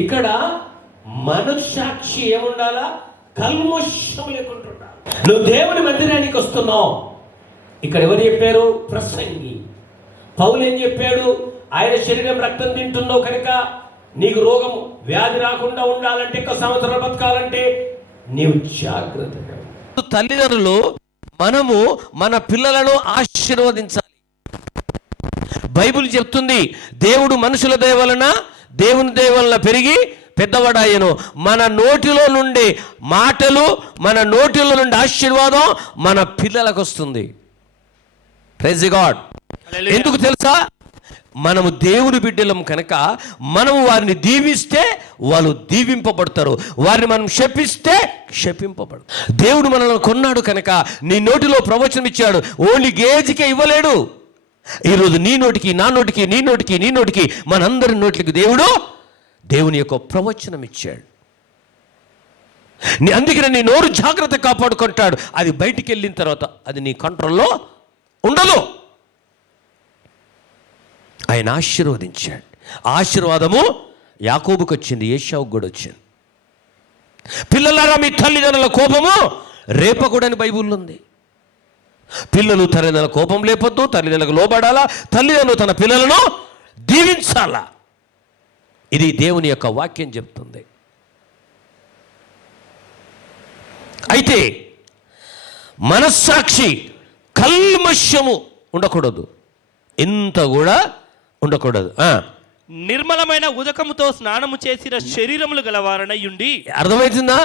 ఇక్కడ మనస్సాక్షి ఏముండాలా? కల్మషం లేకుండా. నువ్వు దేవుని మందిరానికి వస్తున్నావు. ఇక్కడ ఎవరు చెప్పారు? ప్రసంగి పౌలు ఏం చెప్పాడు? ఆయన శరీరం రక్తం తింటున్నావు కనుక నీకు రోగం వ్యాధి రాకుండా ఉండాలంటే, 1 సంవత్సరం బతకాలంటే నీవు జాగ్రత్తగా. తల్లిదండ్రులు మనము మన పిల్లలను ఆశీర్వదించాలి. బైబిల్ చెప్తుంది, దేవుడు మనుషుల దయ వలన దేవుని దయ వలన పెరిగి పెద్దవాడాయను. మన నోటిలో నుండి మాటలు, మన నోటిలో నుండి ఆశీర్వాదం మన పిల్లలకు వస్తుంది. Praise God. ఎందుకు తెలుసా? మనము దేవుని బిడ్డలం కనుక మనము వారిని దీవిస్తే వాళ్ళు దీవింపబడతారు, వారిని మనం శపిస్తే శపింపబడు. దేవుడు మనల్ని కొన్నాడు కనుక నీ నోటిలో ప్రవచనం ఇచ్చాడు. ఓన్లీ గేజ్కే ఇవ్వలేడు. ఈరోజు నీ నోటికి, నా నోటికి, నీ నోటికి, నీ నోటికి, మనందరి నోటికి దేవుడు దేవుని యొక్క ప్రవచనం ఇచ్చాడు. అందుకని నీ నోరు జాగ్రత్త కాపాడుకుంటాడు. అది బయటికి వెళ్ళిన తర్వాత అది నీ కంట్రోల్లో ఉండదు. ఆయన ఆశీర్వదించాడు. ఆశీర్వాదము యాకోబుకి వచ్చింది, ఏశావుకు కూడా వచ్చింది. పిల్లలారా, మీ తల్లిదండ్రుల కోపము రేపకూడని బైబిల్లో ఉంది. పిల్లలు తల్లిదండ్రుల కోపం లేపొద్దు, తల్లిదండ్రులకు లోబడాలా, తల్లిదండ్రులు తన పిల్లలను దీవించాలా. ఇది దేవుని యొక్క వాక్యం చెప్తుంది. అయితే మనస్సాక్షి కల్మషము ఉండకూడదు, ఇంత కూడా ఉండకూడదు. నిర్మలమైన ఉదకముతో స్నానము చేసిన శరీరములు గలవారనై ఉండి. అర్థమవుతుందా?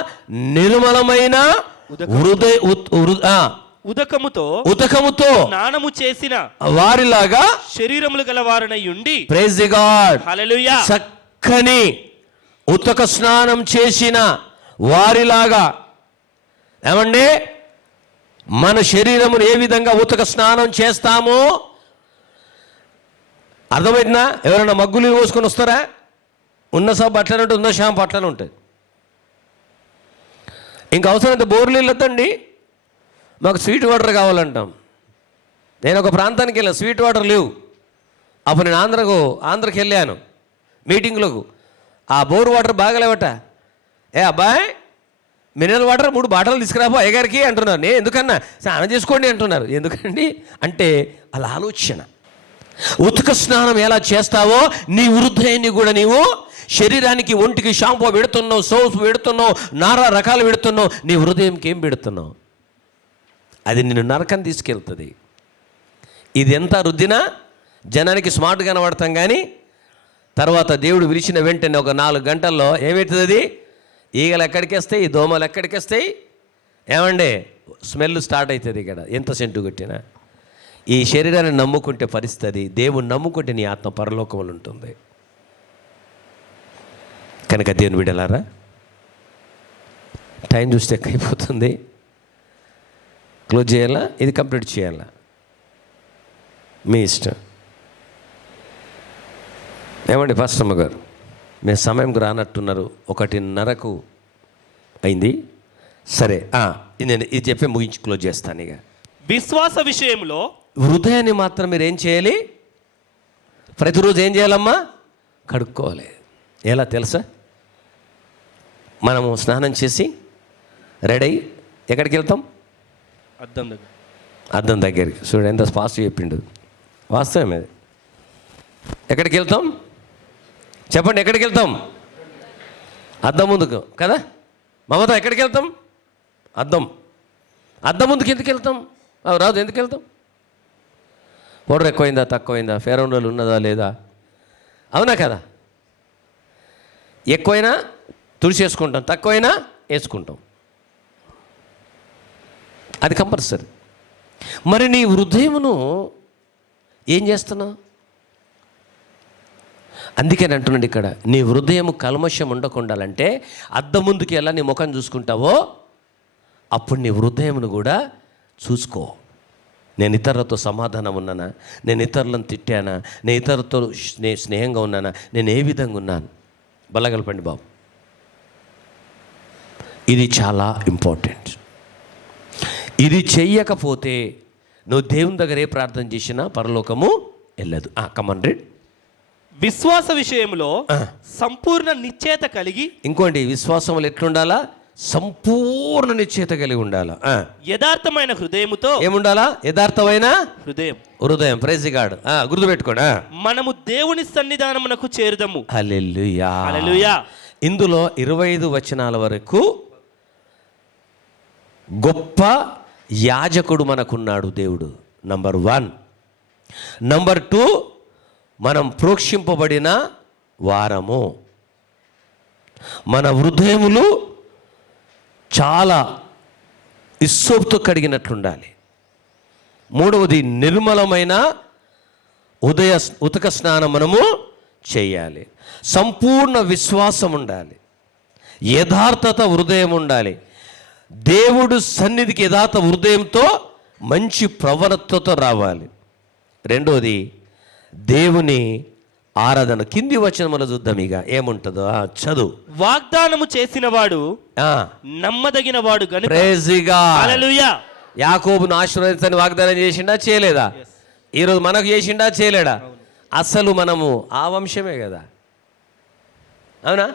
నిర్మలమైన ఉదకముతో స్నానము చేసిన వారిలాగా శరీరములు గలవారనై ఉండి. Praise the God. హల్లెలూయా. చక్కని ఉతక స్నానం చేసిన వారిలాగా. ఏమండి, మన శరీరమును ఏ విధంగా ఉతక స్నానం చేస్తామో అర్థమైందా? ఎవరైనా మగ్గులు పోసుకొని వస్తారా? ఉన్న సబ్బు అట్లనే ఉంటుంది, ఉన్న షాంపూ అట్లనే ఉంటుంది. ఇంకా అవసరమైతే బోర్లు వెళ్ళొద్దండి, మాకు స్వీట్ వాటర్ కావాలంటాం. నేను ఒక ప్రాంతానికి వెళ్ళాను, స్వీట్ వాటర్ లేవు. అప్పుడు నేను ఆంధ్రకి వెళ్ళాను మీటింగ్లకు. ఆ బోర్ వాటర్ బాగలేవట. ఏ అబ్బాయి, మినరల్ వాటర్ 3 బాటలు తీసుకురాబో అయ్యగారికి అంటున్నారు. నేను ఎందుకన్నా, స్నానం చేసుకోండి అంటున్నారు. ఎందుకండి అంటే అలా ఆలోచన. ఉతక స్నానం ఎలా చేస్తావో నీ హృదయాన్ని కూడా నీవు శరీరానికి, ఒంటికి షాంపూ పెడుతున్నావు, సోప్ పెడుతున్నావు, నానా రకాలు పెడుతున్నావు. నీ హృదయంకి ఏం పెడుతున్నావు? అది నిన్ను నరకం తీసుకెళ్తుంది. ఇది ఎంత రుద్దినా జనానికి స్మార్ట్ కనబడతాం, కానీ తర్వాత దేవుడు విలిచిన వెంటనే ఒక 4 గంటల్లో ఏమవుతుంది? అది ఈగలు ఎక్కడికి వస్తాయి, దోమలు ఎక్కడికి వస్తాయి, ఏమండే స్మెల్ స్టార్ట్ అవుతుంది. ఇక్కడ ఎంత సెంటు కొట్టినా ఈ శరీరాన్ని నమ్ముకుంటే పరిస్థితి, దేవుని నమ్ముకుంటే నీ ఆత్మ పరలోకములు ఉంటుంది. కనుక దేవుని బిడ్డలారా, టైం చూస్తే అయిపోతుంది. క్లోజ్ చేయాలా, ఇది కంప్లీట్ చేయాలా, మీ ఇష్టం. ఏమండి పాస్టమ్మ గారు, మేము సమయంకి రానట్టున్నారు, 1:30 అయింది. సరే, నేను ఇది చెప్పి ముగించి క్లోజ్ చేస్తాను. ఇక విశ్వాస విషయంలో హృదయాన్ని మాత్రం మీరు ఏం చేయాలి? ప్రతిరోజు ఏం చేయాలమ్మా? కడుక్కోవాలి. ఎలా తెలుసా? మనము స్నానం చేసి రెడీ ఎక్కడికి వెళ్తాం? అద్దం దగ్గరికి. చూడండి ఎంత ఫాస్ట్ చెప్పిండు. వాస్తవం అది. ఎక్కడికి వెళ్తాం చెప్పండి? ఎక్కడికి వెళ్తాం? అద్దం ముందుకు కదా మమత. ఎక్కడికి వెళ్తాం? అద్దం ముందుకు ఎందుకు వెళ్తాం? రాదు, ఎందుకు వెళ్తాం? పౌడర్ ఎక్కువైందా, తక్కువైందా, ఫెయిర్ అండ్ లవ్లీ ఉన్నదా లేదా, అవునా కదా? ఎక్కువైనా తుడిచేసుకుంటాం, తక్కువైనా వేసుకుంటాం. అది కంపల్సరీ. మరి నీ హృదయమును ఏం చేస్తున్నావు? అందుకని అంటున్నాడు ఇక్కడ, నీ హృదయం కల్మషం ఉండకుండాలంటే అద్దం ముందుకి ఎలా నీ ముఖం చూసుకుంటావో అప్పుడు నీ హృదయమును కూడా చూసుకో. నేను ఇతరులతో సమాధానం ఉన్నానా? నేను ఇతరులను తిట్టానా? నేను ఇతరులతో స్నేహంగా ఉన్నానా? నేను ఏ విధంగా ఉన్నాను? బల్లగలపండి బాబు. ఇది చాలా ఇంపార్టెంట్. ఇది చెయ్యకపోతే నువ్వు దేవుని దగ్గర ఏ ప్రార్థన చేసినా పరలోకము వెళ్ళదు. కమాన్ రీడ్. విశ్వాస విషయంలో సంపూర్ణ నిశ్చయత కలిగి, ఇంకోండి, విశ్వాసములు ఎట్లుండాలా? సంపూర్ణ నిశ్చయత కలిగి ఉండాలా. యథార్థమైన హృదయముతో, ఏముండాలా? యథార్థమైన హృదయం. Praise God. గుర్తుపెట్టుకోండి. మనము దేవుని సన్నిధానమునకు చేరుదము. హల్లెలూయా. హల్లెలూయా. ఇందులో 25 వచనాల వరకు గొప్ప యాజకుడు మనకున్నాడు దేవుడు. నంబర్ 1. నంబర్ 2, మనం ప్రోక్షింపబడిన వారము. మన హృదయములు చాలా ఇస్సోపుతో కడిగినట్లుండాలి. 3వది, నిర్మలమైన ఉతక స్నానం మనము చేయాలి. సంపూర్ణ విశ్వాసం ఉండాలి. యథార్థత హృదయం ఉండాలి. దేవుడు సన్నిధికి యథార్థ హృదయంతో మంచి ప్రవణతతో రావాలి. 2వది, దేవుని ఆరాధన. కింది వచనములు చూద్దాం. ఇక ఏముంటుందో చదువు. వాగ్దానము చేసిన వాడు నమ్మదగిన వాడు గనుక. Praise God. హల్లెలూయా. యాకోబును ఆశీర్వదించని వాగ్దానం చేసిండా చేయలేదా? ఈరోజు మనకు చేసిండా చేయలేడా? అసలు మనము ఆ వంశమే కదా, అవునా?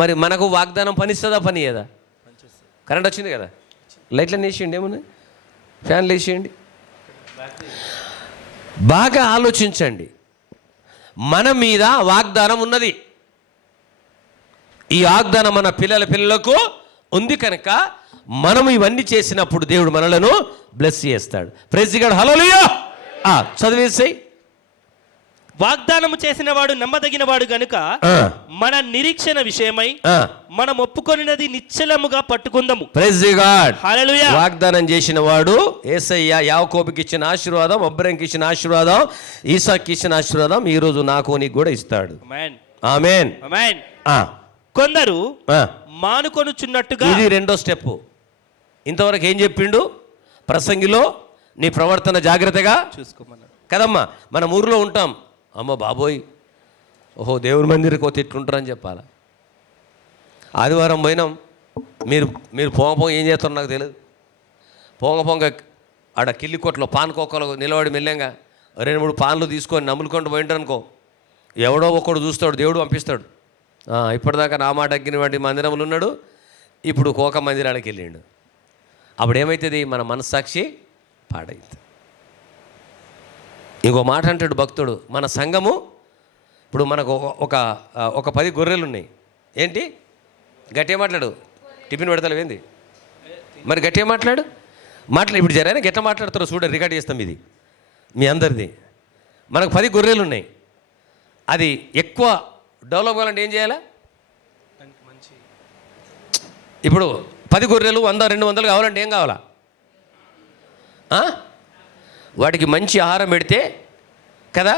మరి మనకు వాగ్దానం పనిస్తుందా పనియదా? కరెంట్ వచ్చింది కదా, లైట్లను వేసేయండి, ఏమున్నాయి, ఫ్యాన్లు వేసేయండి. బాగా ఆలోచించండి. మన మీద వాగ్దానం ఉన్నది. ఈ వాగ్దానం మన పిల్లలకు ఉంది కనుక మనం ఇవన్నీ చేసినప్పుడు దేవుడు మనలను బ్లెస్ చేస్తాడు. Praise God. హల్లెలూయా. చదివేసాయి. వాగ్దానము చేసిన వాడు నమ్మదగిన వాడు గనుక మన నిరీక్షణ విషయమై మనం ఒప్పుకొనినది నిశ్చలముగా పట్టుకుందాము. Praise God. హల్లెలూయా. వాగ్దానం చేసిన వాడు యేసయ్య యాకోబుకి ఇచ్చిన ఆశీర్వాదం, అబ్రహాముకి ఇచ్చిన ఆశీర్వాదం, ఈసాకి ఇచ్చిన ఆశీర్వాదం ఈ రోజు నాకు నీకు కూడా ఇస్తాడు. ఆమేన్. ఆమేన్. కొందరు మానుకొనుచున్నట్టుగా. ఇది 2వ స్టెప్. ఇంతవరకు ఏం చెప్పిండు? ప్రసంగిలో నీ ప్రవర్తన జాగ్రత్తగా చూసుకోమన్నాడు కదమ్మా. మనం ఊర్లో ఉంటాం, అమ్మ బాబోయ్, ఓహో దేవుని మందిరికి పోతే ఇట్లుంటారని చెప్పాలా. ఆదివారం పోయినాం, మీరు పొంగ ఏం చేస్తారో నాకు తెలియదు. పొంగ ఆడ కిల్లికొట్లో పాన్కోకలు నిలబడి మెల్లంగా 2-3 పాన్లు తీసుకొని నమ్ములుకొని పోయింటారనుకో, ఎవడో ఒకడు చూస్తాడు, దేవుడు పంపిస్తాడు. ఇప్పటిదాకా నా మాట అగ్గినటువంటి మందిరంలో ఉన్నాడు, ఇప్పుడు కోక మందిరానికి వెళ్ళిండు. అప్పుడు ఏమవుతుంది? మన మనస్సాక్షి పాడైతుంది. ఇంకో మాట అంటాడు భక్తుడు, మన సంఘము ఇప్పుడు మనకు ఒక 10 గొర్రెలు ఉన్నాయి. ఏంటి గట్టిగా మాట్లాడు, టిఫిన్ పెడతలేవేంది? మరి గట్టిగా మాట్లాడు. ఇప్పుడు జరైనా గట్టిగా మాట్లాడతారో చూడ, రికార్డ్ చేస్తాం ఇది మీ అందరిది. మనకు 10 గొర్రెలు ఉన్నాయి. అది ఎక్కువ డెవలప్ కావాలంటే ఏం చేయాలా? ఇప్పుడు 10 గొర్రెలు 100-200 కావాలంటే ఏం కావాలా? వాటికి మంచి ఆహారం పెడితే కదా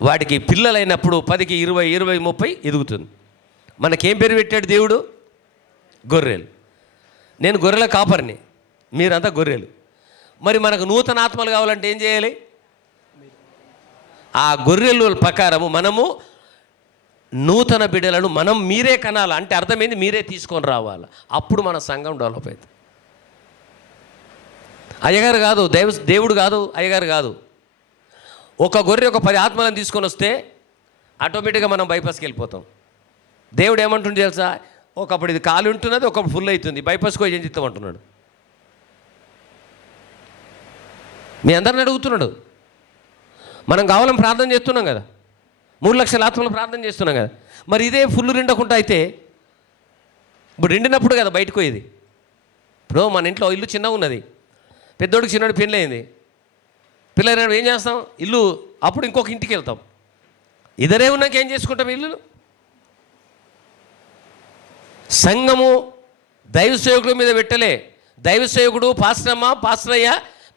వాటికి పిల్లలైనప్పుడు 10కి 20, 20, 30 ఎదుగుతుంది. మనకేం పేరు పెట్టాడు దేవుడు? గొర్రెలు. నేను గొర్రెల కాపరిని, మీరంతా గొర్రెలు. మరి మనకు నూతన ఆత్మలు కావాలంటే ఏం చేయాలి? ఆ గొర్రెల ప్రకారము మనము నూతన బిడ్డలను మీరే కనాలి. అంటే అర్థమైంది, మీరే తీసుకొని రావాలి. అప్పుడు మన సంఘం డెవలప్ అవుతుంది. అయ్యగారు కాదు, దేవుడు కాదు, అయ్యగారు కాదు. ఒక గొర్రె ఒక 10 ఆత్మలను తీసుకొని వస్తే ఆటోమేటిక్గా మనం బైపాస్కి వెళ్ళిపోతాం. దేవుడు ఏమంటుండే తెలుసా? ఒకప్పుడు ఇది ఖాళీ ఉంటున్నది, ఒకప్పుడు ఫుల్ అవుతుంది, బైపాస్కి ఏం చెప్తామంటున్నాడు. మీ అందరిని అడుగుతున్నాడు. మనం కావాలని ప్రార్థన చేస్తున్నాం కదా, 3 లక్షల ఆత్మలు ప్రార్థన చేస్తున్నాం కదా. మరి ఇదే ఫుల్ నిండకుండా అయితే ఇప్పుడు నిండినప్పుడు కదా బయటకు పోయేది. ఇప్పుడు మన ఇంట్లో ఇల్లు చిన్నగా ఉన్నది, పెద్దోడికి చిన్నోడు పెళ్ళయింది, పిల్లలు ఏం చేస్తాం? ఇల్లు అప్పుడు ఇంకొక ఇంటికి వెళ్తాం. ఇద్దరే ఉన్నాక ఏం చేసుకుంటాం? ఇల్లు. సంఘము దైవ సేవకుల మీద పెట్టలే. దైవ సేవకుడు పాస్టరయ్య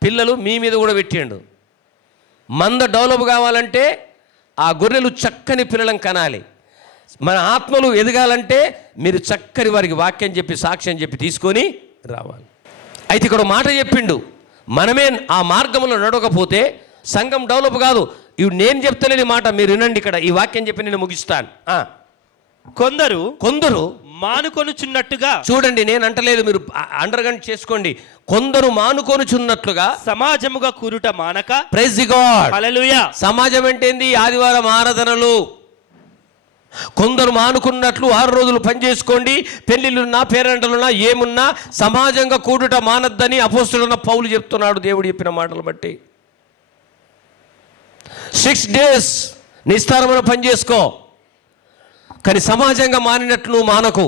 పిల్లలు మీ మీద కూడా పెట్టిండు. మంద డెవలప్ కావాలంటే ఆ గొర్రెలు చక్కని పిల్లలను కనాలి. మన ఆత్మలు ఎదగాలంటే మీరు చక్కని వారికి వాక్యం చెప్పి సాక్ష్యం చెప్పి తీసుకొని రావాలి. అయితే ఇక్కడ మాట చెప్పిండు, మనమే ఆ మార్గంలో నడవకపోతే సంఘం డెవలప్ కాదు. ఇవి నేను చెప్తలేని మాట మీరు వినండి. ఇక్కడ ఈ వాక్యం చెప్పి నేను ముగిస్తాను. కొందరు మానుకొనుచున్నట్టుగా, చూడండి నేను అంటలేదు, మీరు అండర్గండ్ చేసుకోండి, కొందరు మానుకొనుచున్నట్లుగా సమాజముగా కూరుట మానక. Praise the God. హల్లెలూయా. సమాజం అంటే ఏంది? ఆదివారం ఆరాధనలు. కొందరు మానుకున్నట్లు 6 రోజులు పని చేసుకోండి, పెళ్లిళ్ళున్నా పేరెంటలున్నా ఏమున్నా సమాజంగా కూడుట మానద్దని అపోస్తలున్న పౌలు చెప్తున్నాడు. దేవుడు చెప్పిన మాటలు బట్టి 6 days నిస్తారమైన పని చేసుకో, కానీ సమాజంగా మానినట్లు నువ్వు మానకు.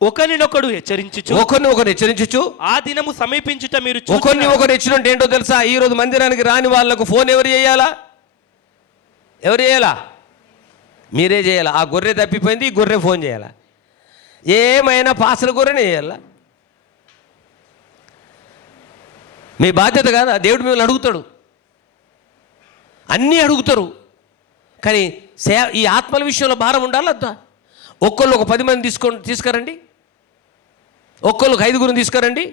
ఒకరినొకడు హెచ్చరించుచు ఆ దినము సమీపించుట మీరు ఒకరు హెచ్చరించడం ఏంటో తెలుసా? ఈ రోజు మందిరానికి రాని వాళ్ళకు ఫోన్ ఎవరు చేయాలా? మీరే చేయాలా. ఆ గొర్రె తప్పిపోయింది, ఈ గొర్రె ఫోన్ చేయాలా? ఏమైనా పాసల గొర్రెనే చేయాలా? మీ బాధ్యత కాదా? దేవుడు మిమ్మల్ని అడుగుతాడు, అన్నీ అడుగుతారు. కానీ ఈ ఆత్మల విషయంలో భారం ఉండాలద్దా? ఒక్కళ్ళు ఒక 10 మంది తీసుకురండి, ఒక్కళ్ళు 5 తీసుకురండి.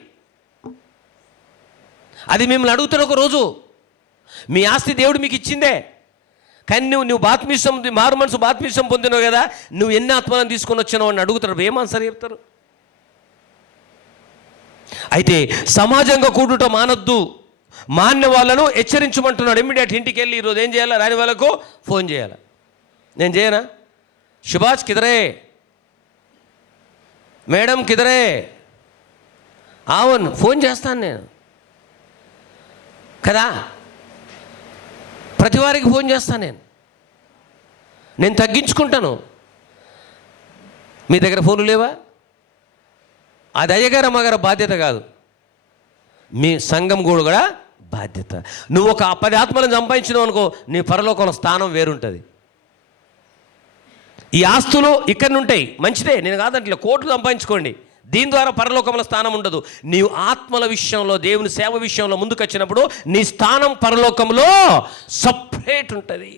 అది మిమ్మల్ని అడుగుతాడు ఒక రోజు. మీ ఆస్తి దేవుడు మీకు ఇచ్చిందే, కానీ నువ్వు బాత్మీసం, మారు మనసు బాత్మీసం పొందినావు కదా, నువ్వు ఎన్ని ఆత్మలను తీసుకొని వచ్చినావు అని అడుగుతారు. ఏం ఆన్సర్ చెప్తారు? అయితే సమాజంగా కూడుట మానొద్దు, మాన్య వాళ్ళను హెచ్చరించమంటున్నాడు. ఇమ్మీడియట్ ఇంటికి వెళ్ళి ఈరోజు ఏం చేయాలా? రాని వాళ్ళకు ఫోన్ చేయాలి. నేను చేయనా? సుభాష్ కిదరే, మేడం కిదరే, అవును ఫోన్ చేస్తాను నేను కదా, ప్రతి వారికి ఫోన్ చేస్తాను నేను తగ్గించుకుంటాను. మీ దగ్గర ఫోన్లు లేవా? అది అయ్యగారు అమ్మగారు బాధ్యత కాదు, మీ సంఘం కూడా బాధ్యత. నువ్వు ఒక 10 ఆత్మలను సంపాదించినావు అనుకో, నీ పరలోకంలో స్థానం వేరుంటుంది. ఈ ఆస్తులు ఇక్కడ ఉంటాయి, మంచిదే, నేను కాదంటే కోట్లు సంపాదించుకోండి, దీని ద్వారా పరలోకంలో స్థానం ఉండదు. నీవు ఆత్మల విషయంలో, దేవుని సేవ విషయంలో ముందుకు వచ్చినప్పుడు నీ స్థానం పరలోకంలో సపరేట్ ఉంటుంది.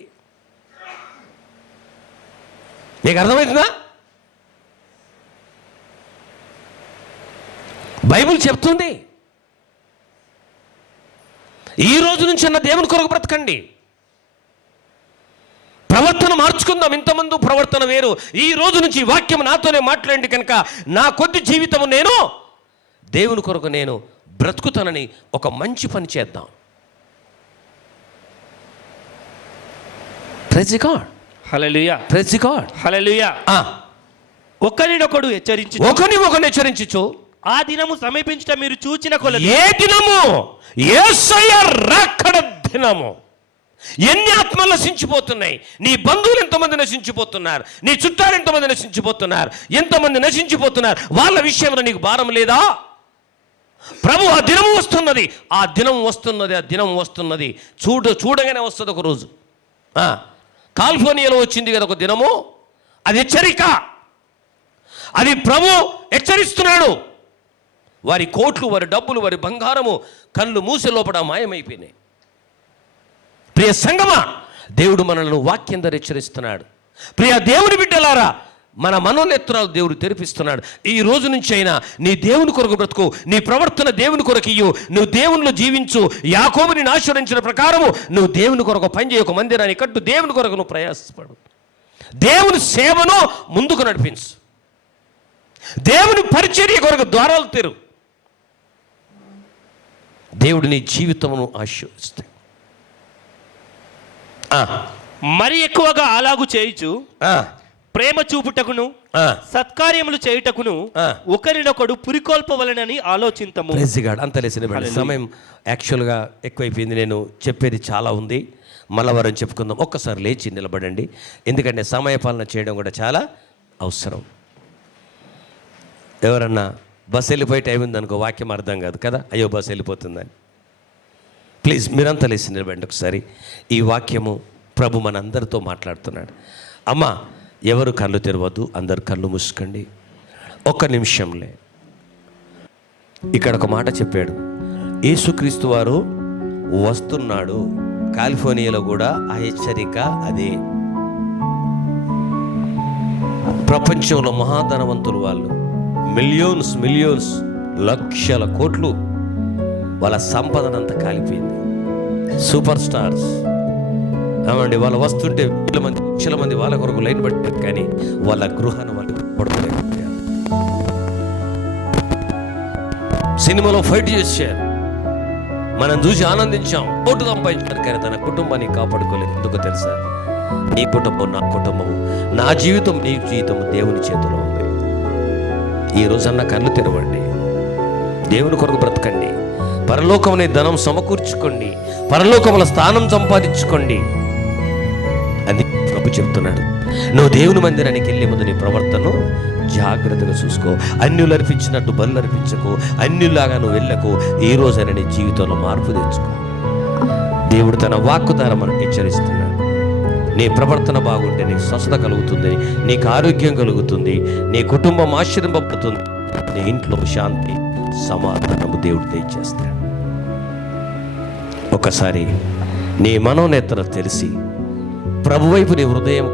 నీకు అర్థమవుతుందా? బైబిల్ చెప్తుంది. ఈ రోజు నుంచి అన్న దేవుని కొరకు బ్రతకండి, ప్రవర్తన మార్చుకుందాం. ఇంతమంది ప్రవర్తన వేరు. ఈ రోజు నుంచి వాక్యం నాతోనే మాట్లాడండి కనుక నా కొద్ది జీవితము నేను దేవుని కొరకు నేను బ్రతుకుతానని ఒక మంచి పని చేద్దాం. Praise God. Hallelujah. Praise God. Hallelujah. ఒకరినొకడు హెచ్చరించుచు ఆ దినము సమీపించుట మీరు చూచిన కొలది. ఏ దినము? యేసయ్య రాకడ దినము. ఎన్ని ఆత్మలు నశించిపోతున్నాయి. నీ బంధువులు ఎంతమంది నశించిపోతున్నారు, నీ చుట్టాలు ఎంతమంది నశించిపోతున్నారు, ఎంతమంది నశించిపోతున్నారు. వాళ్ళ విషయంలో నీకు భారం లేదా? ప్రభు ఆ దినం వస్తున్నది, ఆ దినం వస్తున్నది, ఆ దినం వస్తున్నది. చూడగానే వస్తుంది ఒక రోజు. కాలిఫోర్నియాలో వచ్చింది కదా ఒక దినము, అది హెచ్చరిక. అది ప్రభు హెచ్చరిస్తున్నాడు. వారి కోట్లు, వారి డబ్బులు, వారి బంగారము కళ్ళు మూసి లోపల మాయమైపోయినాయి. ప్రియ సంగమా, దేవుడు మనల్ని వాక్యం ద్వారా హెచ్చరిస్తున్నాడు. ప్రియ దేవుని బిడ్డలారా, మన మనోనేత్రాలు దేవుడు తెరిపిస్తున్నాడు. ఈ రోజు నుంచి అయినా నీ దేవుని కొరకు బ్రతుకు, నీ ప్రవర్తన దేవుని కొరకు ఇయ్యు, నువ్వు దేవునిలో జీవించు. యాకోబుని ఆశీర్వదించిన ప్రకారము నువ్వు దేవుని కొరకు పనిచేయ, ఒక మందిరాన్ని కట్టు, దేవుని కొరకు నువ్వు ప్రయాసపడు, దేవుని సేవను ముందుకు నడిపించు, దేవుని పరిచర్య కొరకు ద్వారాలు తెరు. దేవుడు నీ జీవితమును ఆశీర్వదిస్తాడు. మరి ఎక్కువగా అలాగు చేయుచు ప్రేమ చూపుటకును సత్కార్యములు చేయుటకును ఒకరినొకడు పురికొల్పవలెనని ఆలోచింతము. అంత లేసిన సమయం యాక్చువల్గా ఎక్కువైపోయింది. నేను చెప్పేది చాలా ఉంది, మళ్ళవరం చెప్పుకుందాం. ఒక్కసారి లేచి నిలబడండి, ఎందుకంటే సమయపాలన చేయడం కూడా చాలా అవసరం. ఎవరన్నా బస్సు వెళ్ళిపోయే టైం ఉందనుకో, వాక్యం అర్థం కాదు కదా, అయ్యో బస్సు వెళ్ళిపోతుందని. ప్లీజ్ మీరంతా లేచి నిలబడండి ఒకసారి. ఈ వాక్యము ప్రభు మనందరితో మాట్లాడుతున్నాడు. అమ్మ, ఎవరు కళ్ళు తెరవద్దు, అందరు కళ్ళు మూసుకోండి. ఒక్క నిమిషంలే ఇక్కడ ఒక మాట చెప్పాడు. యేసుక్రీస్తు వారు వస్తున్నాడు. కాలిఫోర్నియాలో కూడా ఆ హెచ్చరిక అదే. ప్రపంచంలో మహాధనవంతులు వాళ్ళు, మిలియోన్స్ లక్షల కోట్లు, వాళ్ళ సంపదనంతా కాలిపోయింది. సూపర్ స్టార్స్ ఏమండి వాళ్ళు వస్తుంటే లక్షల మంది వాళ్ళ కొరకు లైన్ పట్టారు, కానీ వాళ్ళ గృహాన్ని వాళ్ళు పడుకోలేకపోయారు. సినిమాలో ఫైట్ చేశారు, మనం చూసి ఆనందించాం, ఓటు సంపాదించారు, కానీ తన కుటుంబాన్ని కాపాడుకోలేదు. ఎందుకో తెలుసా? నీ కుటుంబం నా కుటుంబము, నా జీవితం నీ జీవితం దేవుని చేతిలో ఉంది. ఈ రోజన్న కళ్ళు తెరవండి, దేవుని కొరకు బ్రతకండి, పరలోకమనే ధనం సమకూర్చుకోండి, పరలోకముల స్థానం సంపాదించుకోండి. అది ప్రభు చెప్తున్నాడు. నువ్వు దేవుని మందిరానికి వెళ్ళే ముందు నీ ప్రవర్తనను జాగ్రత్తగా చూసుకో. అన్యులు అర్పించినట్టు బలు అర్పించకు, అన్యులాగా నువ్వు వెళ్ళకు. ఈ రోజైనా నీ జీవితంలో మార్పు తెచ్చుకో. దేవుడు తన వాక్కు ద్వారా మనకు హెచ్చరిస్తున్నాడు. నీ ప్రవర్తన బాగుంటే నీకు స్వస్థత కలుగుతుంది, నీకు ఆరోగ్యం కలుగుతుంది, నీ కుటుంబం ఆశీర్వదింపబడుతుంది, నీ ఇంట్లో శాంతి సమాధానము దేవుడు దయచేస్తాడు. ఒకసారి నీ మనోనేత్ర తెలిసి ప్రభువైపు నీ హృదయం